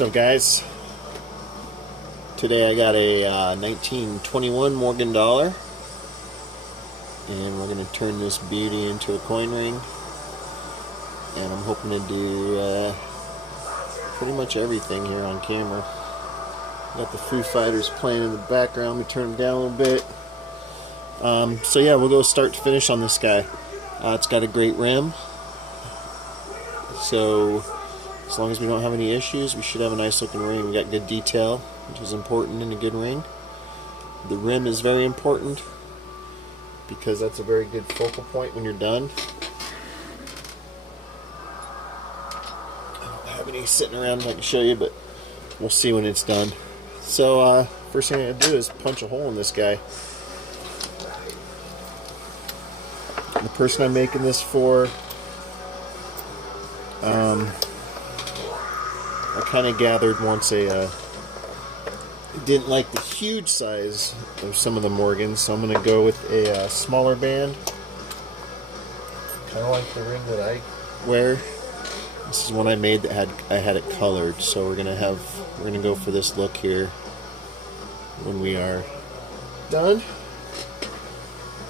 What's up, guys? Today I got a 1921 Morgan dollar, and we're going to turn this beauty into a coin ring, and I'm hoping to do pretty much everything here on camera. Got the Foo Fighters playing in the background. Let me turn them down a little bit. So yeah, we'll go start to finish on this guy. It's got a great rim, so as long as we don't have any issues, we should have a nice looking ring. We got good detail, which is important in a good ring. The rim is very important because that's a very good focal point when you're done. I don't have any sitting around I can show you, but we'll see when it's done. So first thing I'm going to do is punch a hole in this guy. The person I'm making this for, I kind of gathered once didn't like the huge size of some of the Morgans, so I'm going to go with a smaller band, kind of like the ring that I wear. This is one I made that I had it colored, so we're gonna go for this look here when we are done.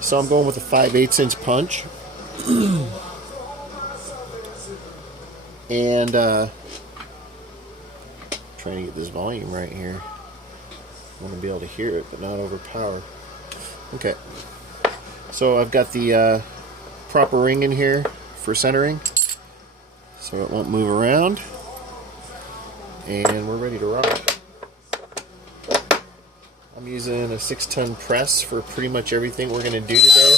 So I'm going with a 5/8 inch punch, and trying to get this volume right here. I want to be able to hear it, but not overpower. Okay, so I've got the proper ring in here for centering, so it won't move around, and we're ready to rock. I'm using a 6-ton press for pretty much everything we're going to do today.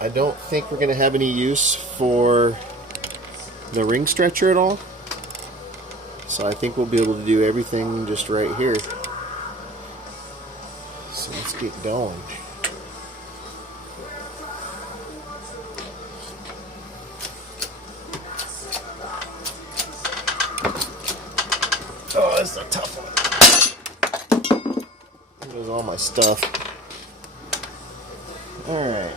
I don't think we're going to have any use for the ring stretcher at all, so I think we'll be able to do everything just right here. So let's get going. Oh, this is a tough one. There goes all my stuff. Alright.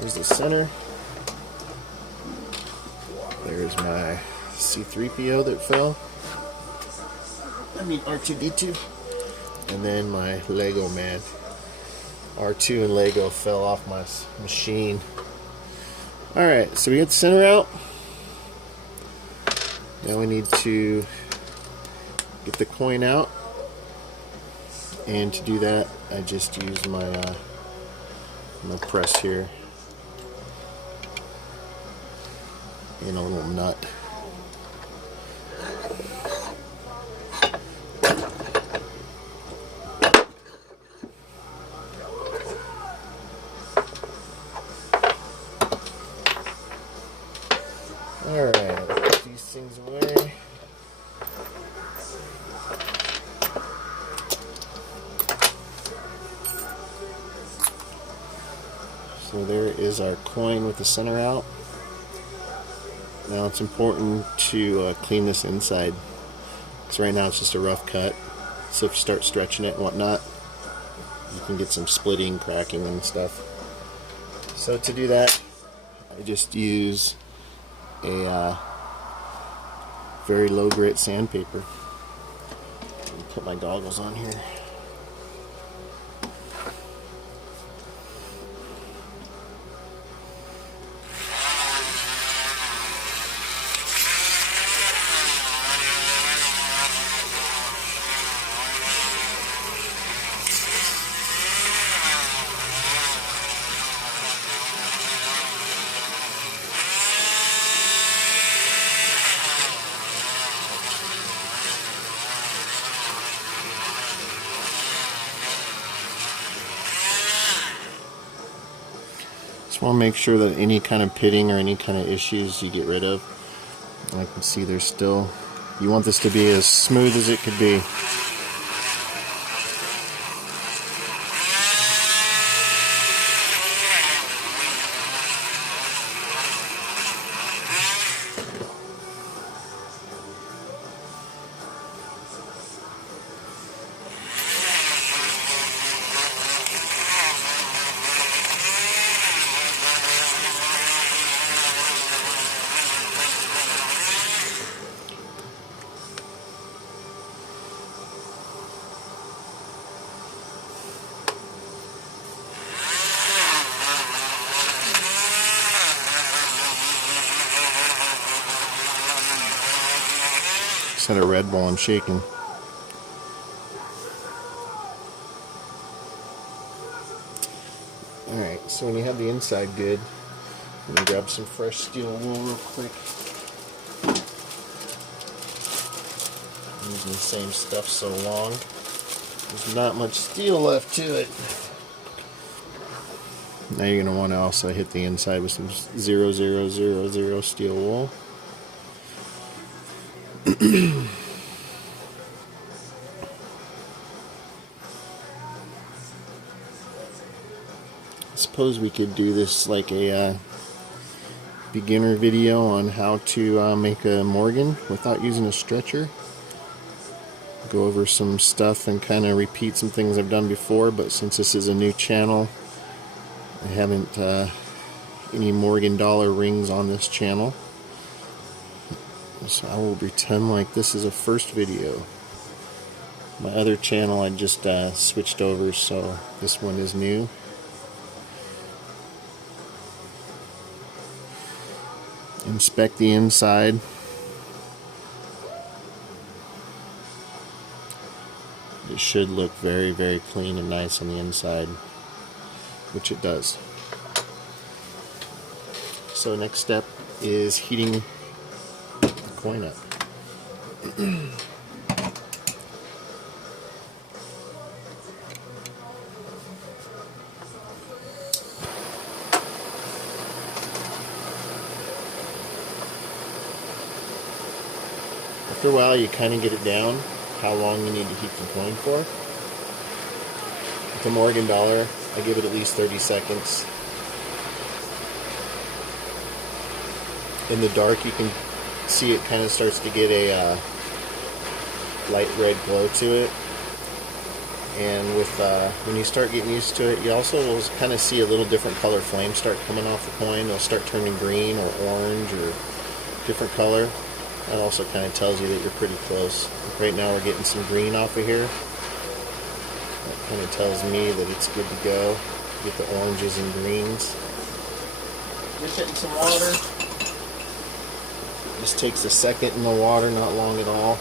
There's the center. There's my C-3PO that fell. I mean R2-D2. And then my Lego man. R2 and Lego fell off my machine. Alright, so we got the center out. Now we need to get the coin out, and to do that I just use my press here and a little nut. Alright, put these things away. So there is our coin with the center out. Now it's important to clean this inside, because right now it's just a rough cut. So if you start stretching it and whatnot, you can get some splitting, cracking and stuff. So to do that, I just use a very low grit sandpaper. Put my goggles on here. Just want to make sure that any kind of pitting or any kind of issues you get rid of. I can see there's still, you want this to be as smooth as it could be. Just had a Red Bull and shaking. Alright, so when you have the inside good, I'm going to grab some fresh steel wool real quick. I'm using the same stuff so long. There's not much steel left to it. Now you're going to want to also hit the inside with some 0000 steel wool. Suppose we could do this like a beginner video on how to make a Morgan without using a stretcher. Go over some stuff and kind of repeat some things I've done before, but since this is a new channel, I haven't any Morgan dollar rings on this channel, so I will pretend like this is a first video. My other channel I just switched over, so this one is new. Inspect the inside. It should look very, very clean and nice on the inside, which it does. So next step is heating the coin up. After a while, you kind of get it down how long you need to heat the coin for. With the Morgan dollar, I give it at least 30 seconds. In the dark, you can see it kind of starts to get a light red glow to it. And with when you start getting used to it, you also will kind of see a little different color flame start coming off the coin. They'll start turning green or orange or different color. That also kind of tells you that you're pretty close. Right now we're getting some green off of here. That kind of tells me that it's good to go. Get the oranges and greens. Just hitting some water. Just takes a second in the water, not long at all.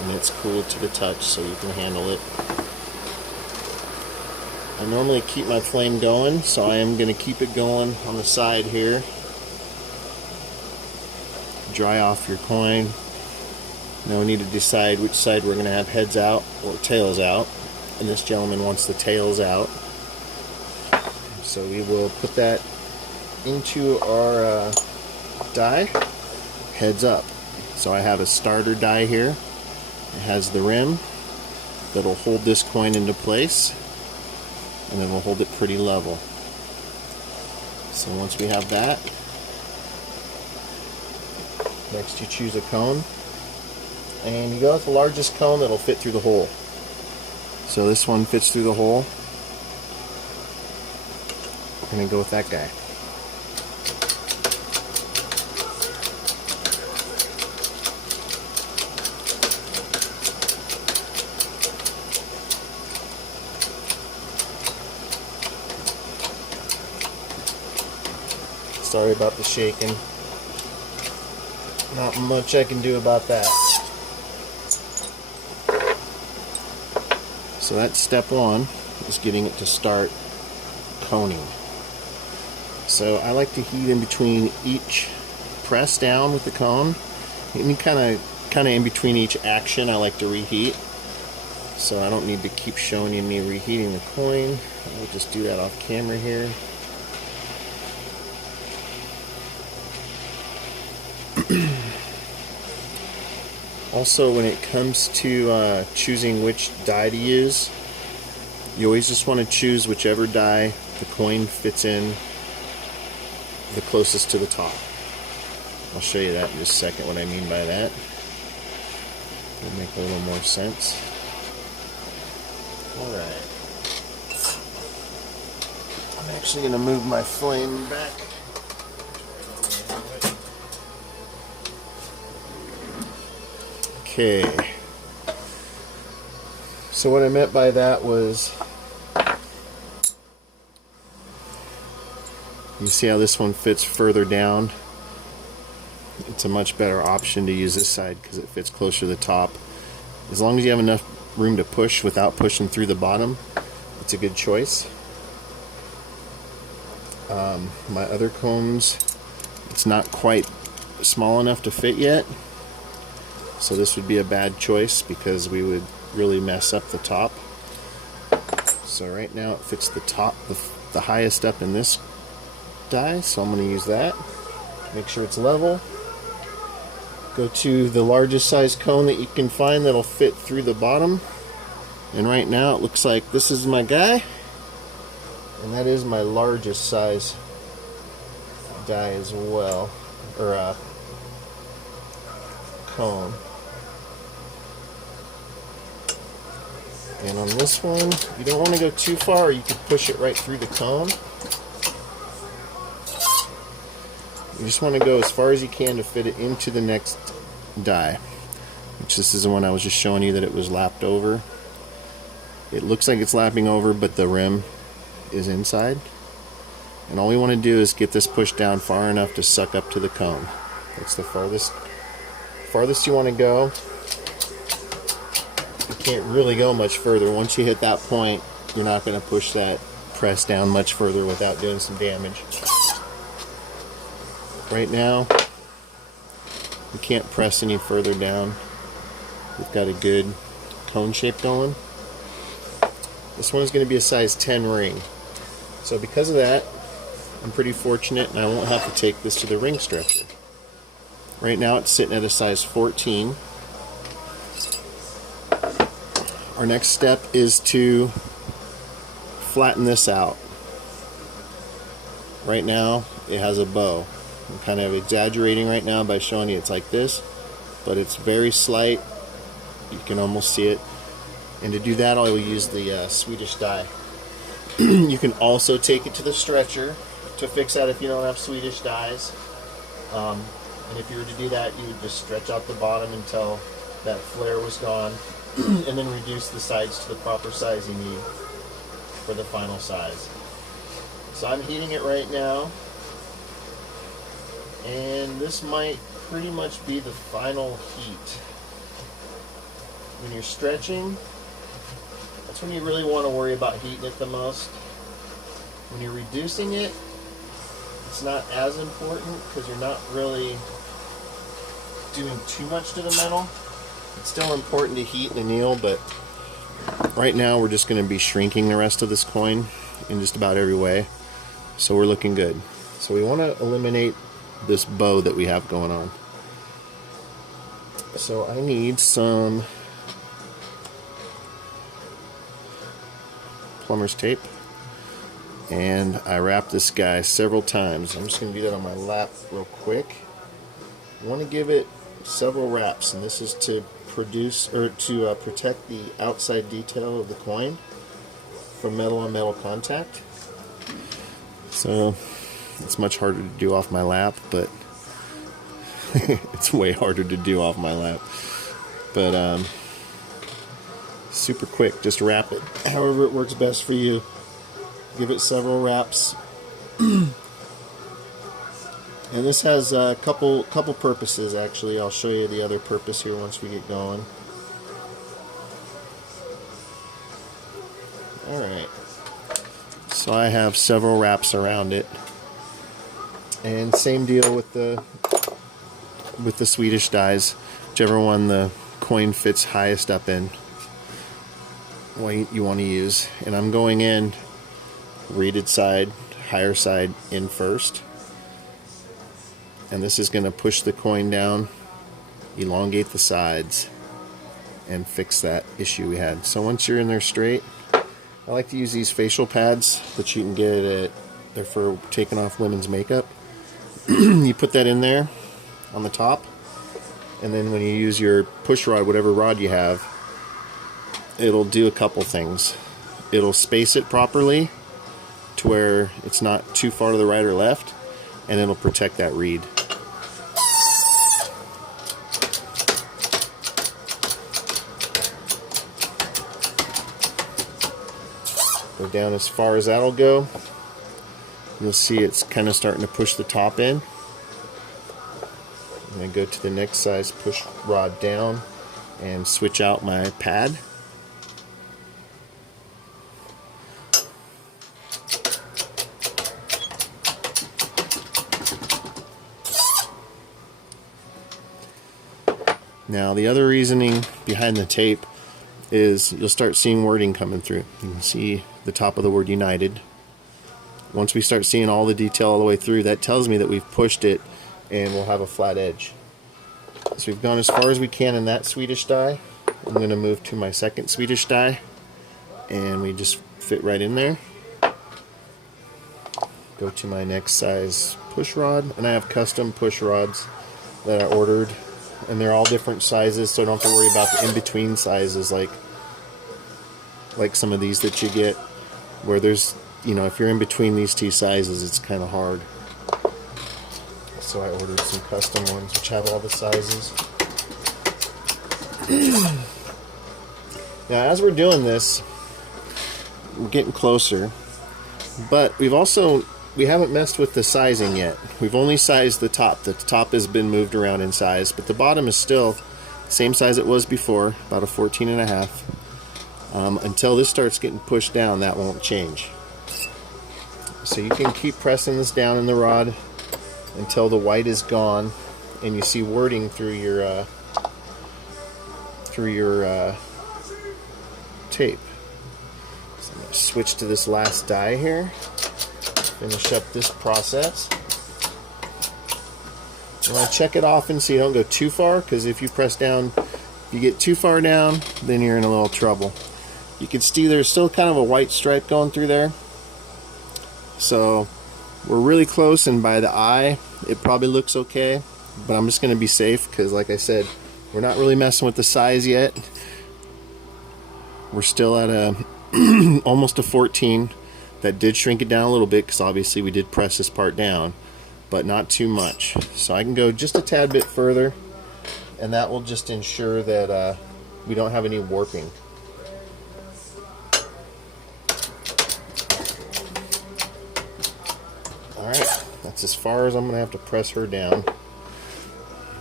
And it's cool to the touch, so you can handle it. I normally keep my flame going, so I am going to keep it going on the side here. Dry off your coin. Now we need to decide which side we're going to have heads out or tails out. And this gentleman wants the tails out. So we will put that into our die, heads up. So I have a starter die here. It has the rim that'll hold this coin into place, and then we'll hold it pretty level. So once we have that, next you choose a cone, and you go with the largest cone that'll fit through the hole. So this one fits through the hole. We're going to go with that guy. Sorry about the shaking. Not much I can do about that. So that's step one, is getting it to start coning. So I like to heat in between each press down with the cone. And kind of in between each action, I like to reheat. So I don't need to keep showing you me reheating the coin. I'll just do that off camera here. Also, when it comes to choosing which die to use, you always just want to choose whichever die the coin fits in the closest to the top. I'll show you that in just a second, what I mean by that. It'll make a little more sense. Alright. I'm actually going to move my flame back. Okay, so what I meant by that was, you see how this one fits further down it's a much better option to use this side because it fits closer to the top. As long as you have enough room to push without pushing through the bottom, it's a good choice. My other combs, it's not quite small enough to fit yet, so this would be a bad choice because we would really mess up the top. So right now it fits the top, the highest up in this die, so I'm going to use that. Make sure it's level. Go to the largest size cone that you can find that'll fit through the bottom, and right now it looks like this is my guy, and that is my largest size die as well, or cone. And on this one, you don't want to go too far, or you could push it right through the cone. You just want to go as far as you can to fit it into the next die, which this is the one I was just showing you that it was lapped over. It looks like it's lapping over, but the rim is inside. And all we want to do is get this pushed down far enough to suck up to the cone. That's the farthest you want to go. You can't really go much further. Once you hit that point, you're not going to push that press down much further without doing some damage. Right now, we can't press any further down. We've got a good cone shape going. This one is going to be a size 10 ring. So because of that, I'm pretty fortunate and I won't have to take this to the ring stretcher. Right now it's sitting at a size 14. Our next step is to flatten this out. Right now it has a bow. I'm kind of exaggerating right now by showing you it's like this, but it's very slight. You can almost see it. And to do that, I will use the Swedish die. You can also take it to the stretcher to fix that if you don't have Swedish dies. And if you were to do that, you would just stretch out the bottom until that flare was gone, and then reduce the sides to the proper size you need for the final size. So I'm heating it right now, and this might pretty much be the final heat. When you're stretching, that's when you really want to worry about heating it the most. When you're reducing it, it's not as important because you're not really doing too much to the metal. It's still important to heat and anneal, but right now we're just going to be shrinking the rest of this coin in just about every way. So we're looking good. So we want to eliminate this bow that we have going on. So I need some plumber's tape, and I wrap this guy several times. I'm just going to do that on my lap real quick. I want to give it several wraps, and this is to protect the outside detail of the coin from metal on metal contact. So it's much harder to do off my lap, but it's way harder to do off my lap. But super quick, just wrap it however it works best for you. Give it several wraps. And this has a couple purposes, actually. I'll show you the other purpose here once we get going. Alright. So I have several wraps around it. And same deal with the Swedish dies. Whichever one the coin fits highest up in, what you want to use. And I'm going in reeded side, higher side in first. And this is going to push the coin down, elongate the sides, and fix that issue we had. So once you're in there straight, I like to use these facial pads that you can get at, they're for taking off women's makeup. You put that in there on the top, and then when you use your push rod, whatever rod you have, it'll do a couple things. It'll space it properly to where it's not too far to the right or left, and it'll protect that reed. Go down as far as that'll go. You'll see it's kind of starting to push the top in. I'm going to go to the next size push rod down and switch out my pad. Now the other reasoning behind the tape is you'll start seeing wording coming through. You can see the top of the word United. Once we start seeing all the detail all the way through, that tells me that we've pushed it and we'll have a flat edge. So we've gone as far as we can in that Swedish die. I'm going to move to my second Swedish die, and we just fit right in there. Go to my next size push rod, and I have custom push rods that I ordered, and they're all different sizes, so I don't have to worry about the in-between sizes like some of these that you get, where there's, you know, if you're in between these two sizes, it's kind of hard. So I ordered some custom ones which have all the sizes. Now, as we're doing this, we're getting closer, but we haven't messed with the sizing yet. We've only sized the top. The top has been moved around in size, but the bottom is still the same size it was before, about a 14.5. Until this starts getting pushed down, that won't change. So you can keep pressing this down in the rod until the white is gone and you see wording through your tape. So I'm going to switch to this last die here, finish up this process. You want to check it often so you don't go too far, because if you press down, if you get too far down, then you're in a little trouble. You can see there's still kind of a white stripe going through there. So we're really close, and by the eye, it probably looks okay, but I'm just going to be safe because, like I said, we're not really messing with the size yet. We're still at almost a 14. That did shrink it down a little bit because obviously we did press this part down, but not too much. So I can go just a tad bit further, and that will just ensure that we don't have any warping. Alright, that's as far as I'm going to have to press her down.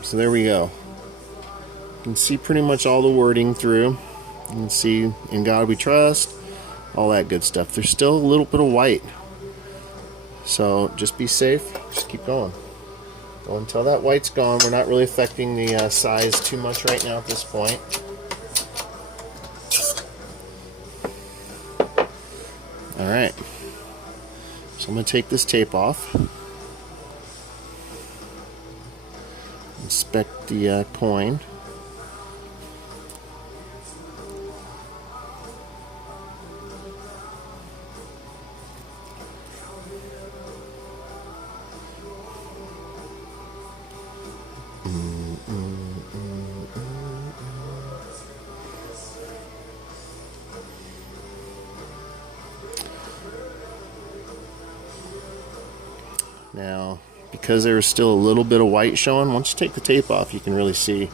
So there we go. You can see pretty much all the wording through. You can see "In God We Trust," all that good stuff. There's still a little bit of white. So just be safe, just keep going. Well, until that white's gone, we're not really affecting the size too much right now at this point. Alright, so I'm going to take this tape off. Inspect the coin. Now, because there's still a little bit of white showing, once you take the tape off, you can really see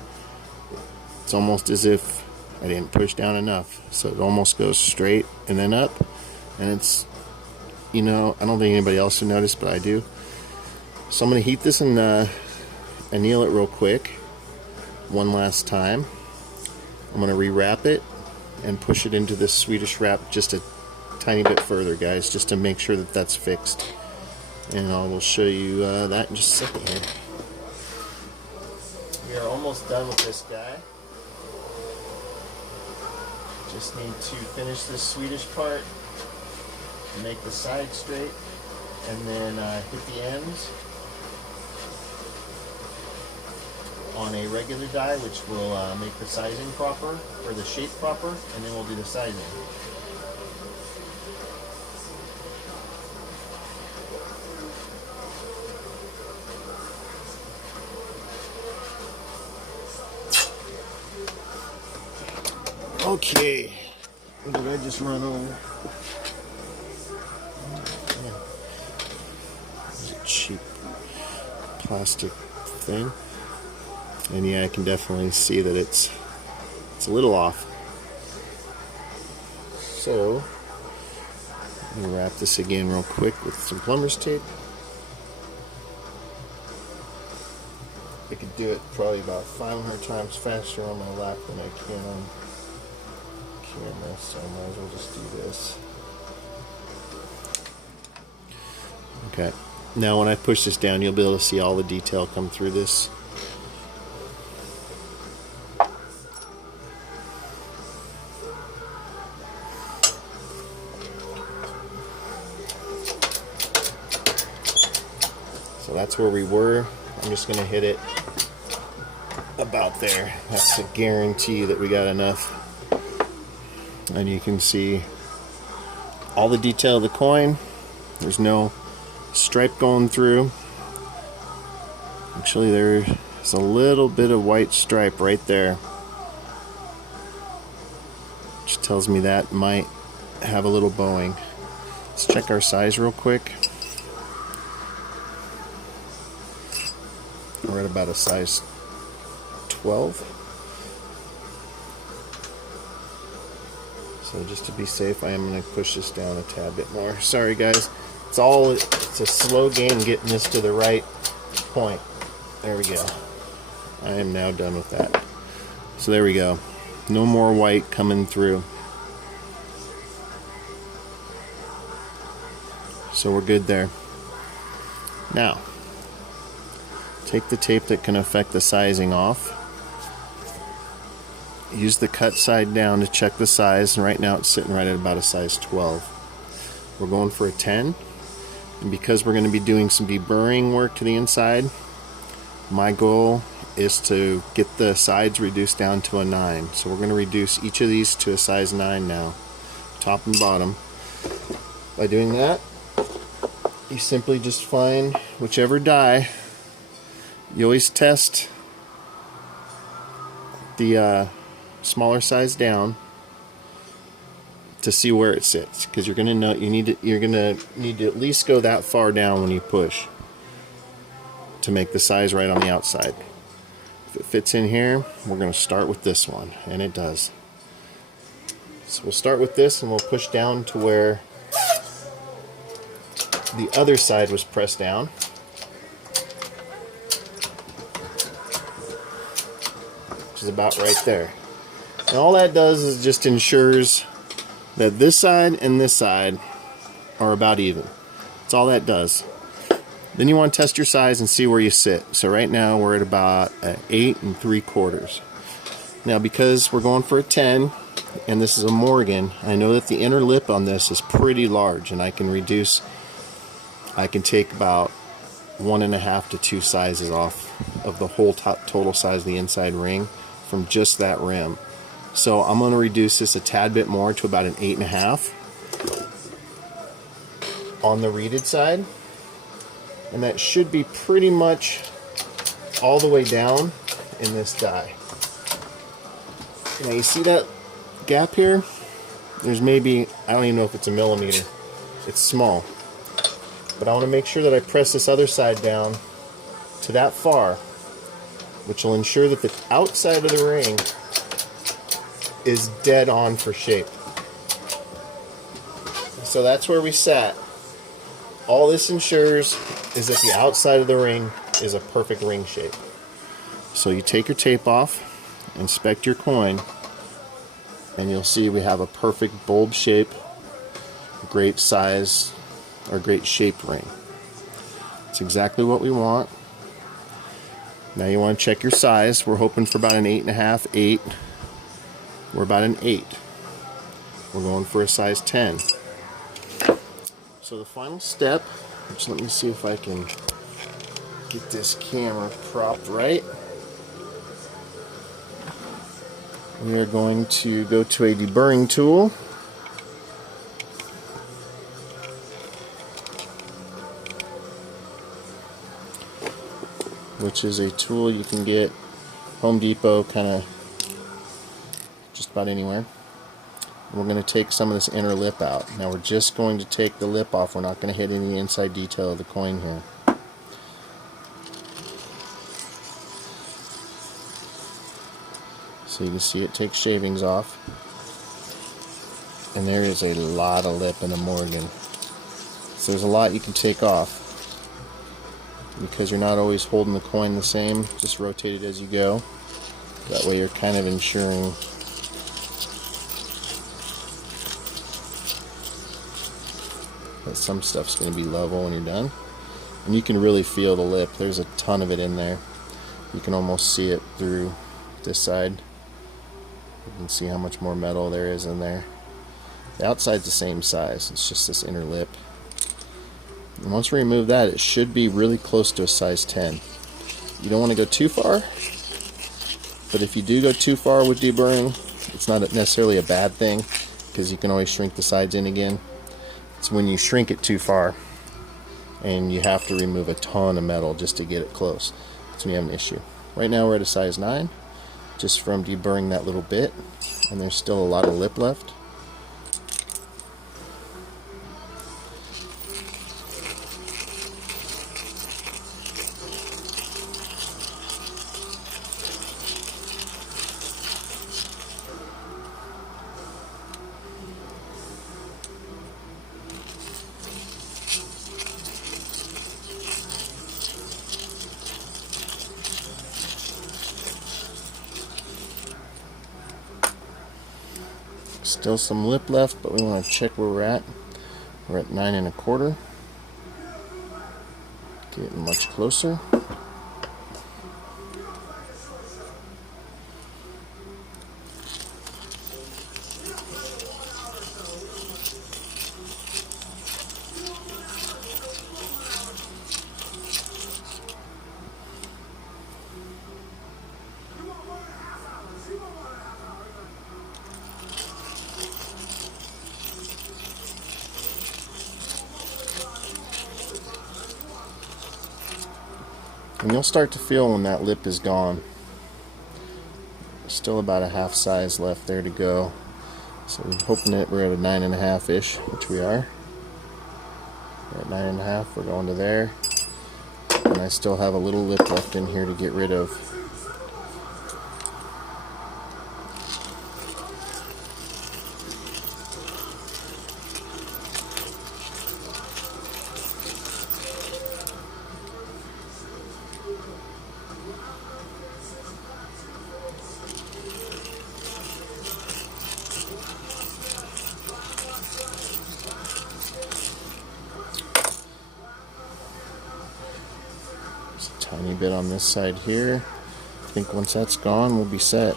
it's almost as if I didn't push down enough. So it almost goes straight and then up. And it's, you know, I don't think anybody else would notice, but I do. So I'm going to heat this and anneal it real quick one last time. I'm going to rewrap it and push it into this Swedish wrap just a tiny bit further, guys, just to make sure that that's fixed. And I will show you that in just a second here. We are almost done with this guy. Just need to finish this Swedish part, make the side straight, and then hit the ends on a regular die, which will make the sizing proper, or the shape proper, and then we'll do the sizing. Okay, what did I just run over? There's a cheap plastic thing, and yeah, I can definitely see that it's a little off. So let me wrap this again real quick with some plumber's tape. I could do it probably about 500 times faster on my lap than I can on camera, so I might as well just do this. Okay, now when I push this down, you'll be able to see all the detail come through this. So that's where we were. I'm just going to hit it about there. That's a guarantee that we got enough. And you can see all the detail of the coin. There's no stripe going through. Actually, there's a little bit of white stripe right there, which tells me that might have a little bowing. Let's check our size real quick. We're at about a size 12. So just to be safe, I am going to push this down a tad bit more. Sorry guys, it's a slow game getting this to the right point. There we go. I am now done with that. So there we go. No more white coming through. So we're good there. Now, take the tape that can affect the sizing off. Use the cut side down to check the size, and right now it's sitting right at about a size 12. We're going for a 10, and because we're going to be doing some deburring work to the inside, my goal is to get the sides reduced down to a 9. So we're going to reduce each of these to a size 9 now, top and bottom. By doing that, you simply just find whichever die. You always test the smaller size down to see where it sits, because you're gonna know you're gonna need to at least go that far down when you push to make the size right on the outside. If it fits in here, we're gonna start with this one, and it does. So we'll start with this, and we'll push down to where the other side was pressed down. Which is about right there. And all that does is just ensures that this side and this side are about even. That's all that does. Then you want to test your size and see where you sit. So right now we're at about 8 3/4. Now because we're going for a 10 and this is a Morgan, I know that the inner lip on this is pretty large, and I can take about 1.5 to 2 sizes off of the whole total size of the inside ring from just that rim. So I'm going to reduce this a tad bit more to about an 8.5 on the reeded side, and that should be pretty much all the way down in this die. Now you see that gap here? There's maybe, I don't even know if it's a millimeter. It's small. But I want to make sure that I press this other side down to that far, which will ensure that the outside of the ring is dead on for shape. So that's where we sat. All this ensures is that the outside of the ring is a perfect ring shape. So you take your tape off, inspect your coin, and you'll see we have a perfect bulb shape, great size, or great shape ring. It's exactly what we want. Now you want to check your size. We're hoping for about an 8.5, 8. We're about an 8. We're going for a size 10. So the final step, which let me see if I can get this camera propped right. We are going to go to a deburring tool. Which is a tool you can get Home Depot, kind of just about anywhere. And we're going to take some of this inner lip out. Now we're just going to take the lip off. We're not going to hit any inside detail of the coin here. So you can see it takes shavings off. And there is a lot of lip in a Morgan. So there's a lot you can take off. because you're not always holding the coin the same. Just rotate it as you go. That way you're kind of ensuring that some stuff's going to be level when you're done. And you can really feel the lip. There's a ton of it in there. You can almost see it through this side. You can see how much more metal there is in there. The outside's the same size. It's just this inner lip. And once we remove that, it should be really close to a size 10. You don't want to go too far, but if you do go too far with deburring, it's not necessarily a bad thing, because you can always shrink the sides in again. It's when you shrink it too far and you have to remove a ton of metal just to get it close. That's when you have an issue. Right now we're at a size 9, just from deburring that little bit, and there's still a lot of lip left. Still some lip left, but we want to check where we're at. We're at 9 1/4. Getting much closer. And you'll start to feel when that lip is gone. Still about a half size left there to go. So I'm hoping that we're at a 9 1/2-ish, which we are. We're at 9 1/2, we're going to there. And I still have a little lip left in here to get rid of. Tiny bit on this side here. I think once that's gone, we'll be set.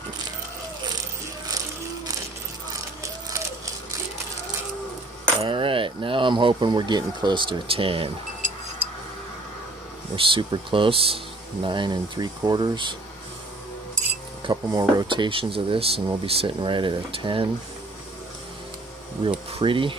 Alright, now I'm hoping we're getting close to a 10. We're super close. 9 3/4. A couple more rotations of this and we'll be sitting right at a 10. Real pretty.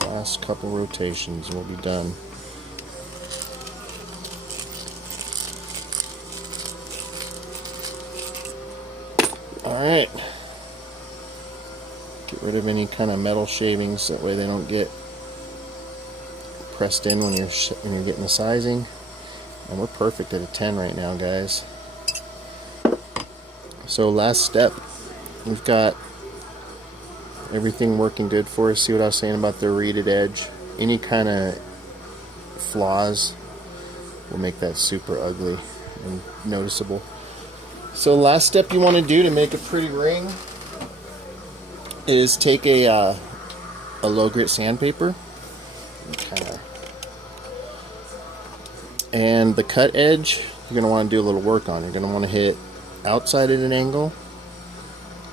Last couple rotations and we'll be done. Alright. Get rid of any kind of metal shavings, that way they don't get pressed in when you're getting the sizing. And we're perfect at a 10 right now, guys. So last step, we've got everything working good for us. See what I was saying about the reeded edge? Any kind of flaws will make that super ugly and noticeable. So last step you want to do to make a pretty ring is take a low grit sandpaper and the cut edge you're going to want to do a little work on. You're going to want to hit outside at an angle,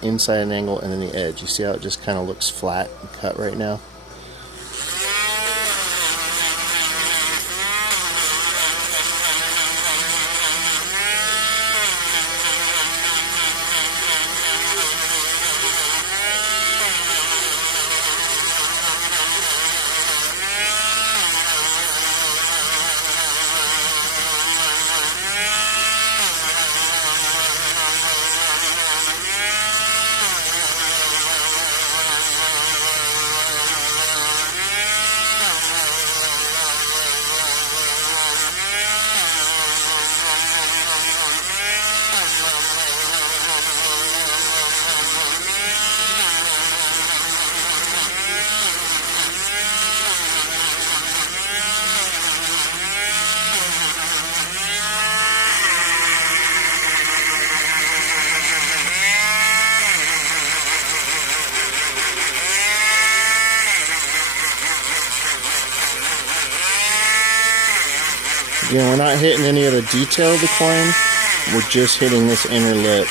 inside an angle, and then the edge. You see how it just kind of looks flat and cut right now? Again, we're not hitting any of the detail of the coin. We're just hitting this inner lip.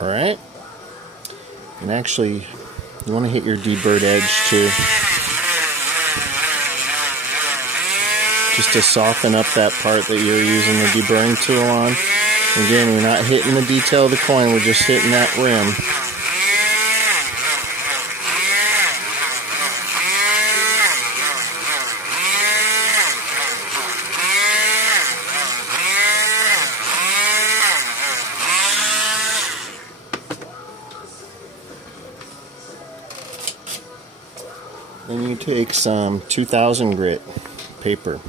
Alright, and actually you want to hit your deburred edge too, just to soften up that part that you're using the deburring tool on. Again, we're not hitting the detail of the coin, we're just hitting that rim. Then you take some 2000 grit paper.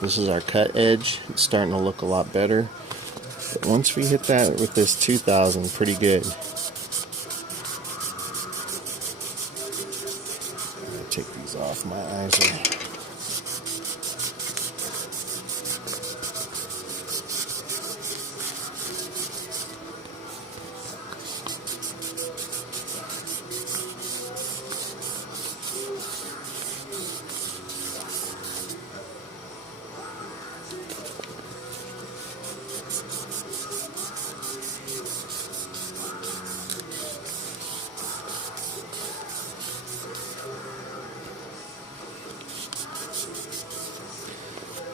This is our cut edge. It's starting to look a lot better. But once we hit that with this 2000, pretty good. I'm gonna take these off. My eyes are...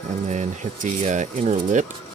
and then hit the inner lip.